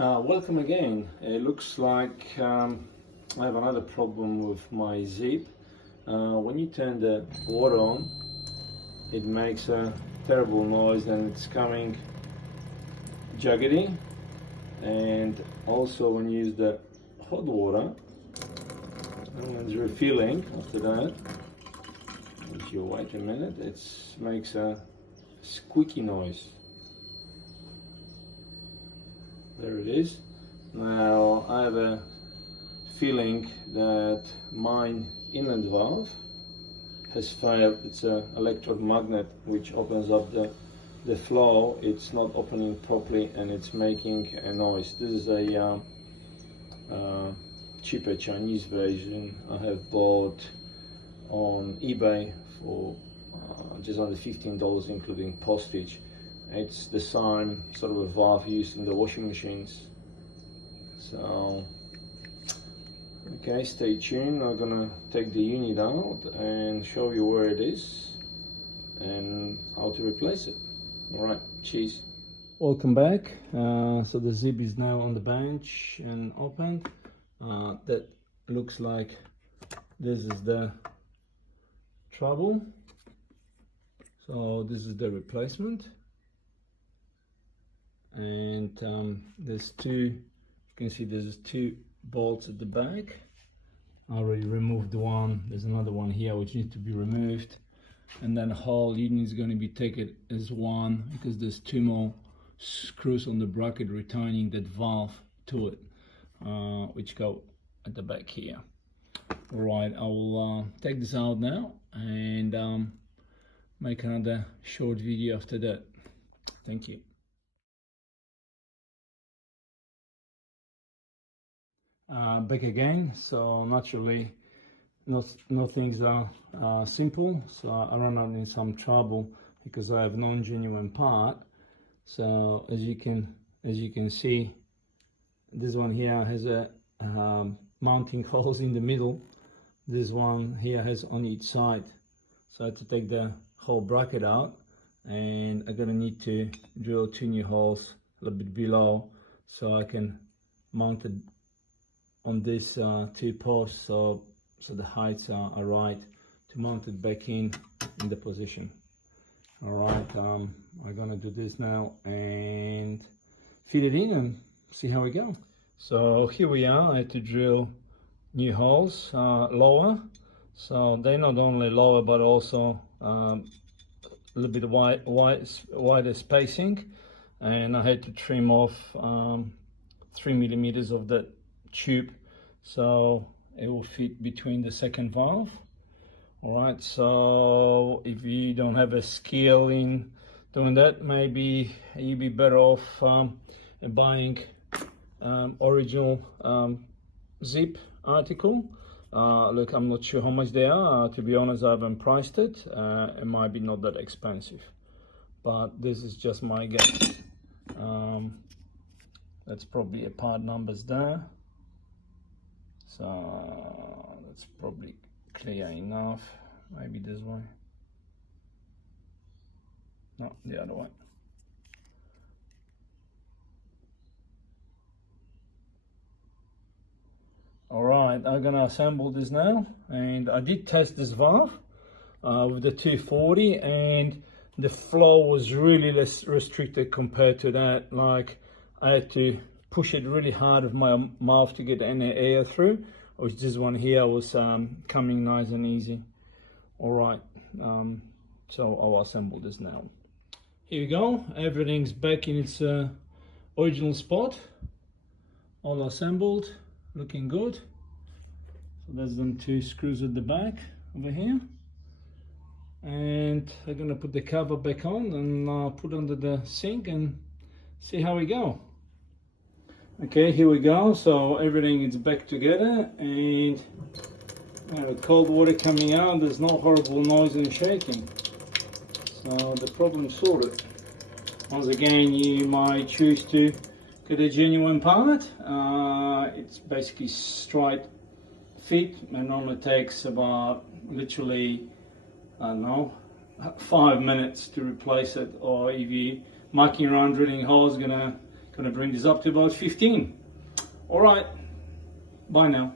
Welcome again. It looks like I have another problem with my zip. When you turn the water on, it makes a terrible noise and it's coming jaggedy. And also when you use the hot water, and when it's refilling after that, if you wait a minute, it makes a squeaky noise. There it is. Now I have a feeling that my inlet valve has failed. It's an electrode magnet which opens up the flow. It's not opening properly and it's making a noise. This is a cheaper Chinese version I have bought on eBay for just under $15 including postage. It's the same sort of a valve used in the washing machines. So, okay, stay tuned. I'm gonna take the unit out and show you where it is and how to replace it. All right, cheers. Welcome back. So the zip is now on the bench and opened. That looks like this is the trouble. So this is the replacement. And there's two, you can see there's two bolts at the back. I already removed one. There's another one here which needs to be removed, and then the whole unit is going to be taken as one because there's two more screws on the bracket retaining that valve to it, which go at the back here. All right, I will take this out now and make another short video after that. Thank you. Back again. So naturally no things are simple, so I run out in some trouble because I have non-genuine part. So as you can see, this one here has a mounting holes in the middle. This one here has on each side, so I had to take the whole bracket out, and I'm gonna need to drill two new holes a little bit below so I can mount it on these two posts, so the heights are right to mount it back in the position. All right, I'm gonna do this now and feed it in and see how we go. So here we are. I had to drill new holes lower, so they're not only lower but also a little bit wider spacing, and I had to trim off 3 millimeters of that tube so it will fit between the second valve. All right, so if you don't have a skill in doing that, maybe you'd be better off buying original zip article. Look, I'm not sure how much they are, to be honest. I haven't priced it. It might be not that expensive, but this is just my guess. That's probably a part numbers there. So that's probably clear enough. Maybe this way. No, the other way. All right, I'm gonna assemble this now, and I did test this valve with the 240, and the flow was really less restricted compared to that. Like, I had to push it really hard with my mouth to get any air through, which this one here was coming nice and easy. All right, so I'll assemble this now. Here we go, everything's back in its original spot, all assembled, looking good. So there's them two screws at the back over here, and I'm gonna put the cover back on and put under the sink and see how we go. Okay, here we go. So everything is back together, and with cold water coming out, there's no horrible noise and shaking. So the problem's sorted. Once again, you might choose to get a genuine part. It's basically straight fit, and normally takes about literally, I don't know, 5 minutes to replace it. Or if you mucking around drilling holes, gonna Gonna bring this up to about 15. All right, bye now.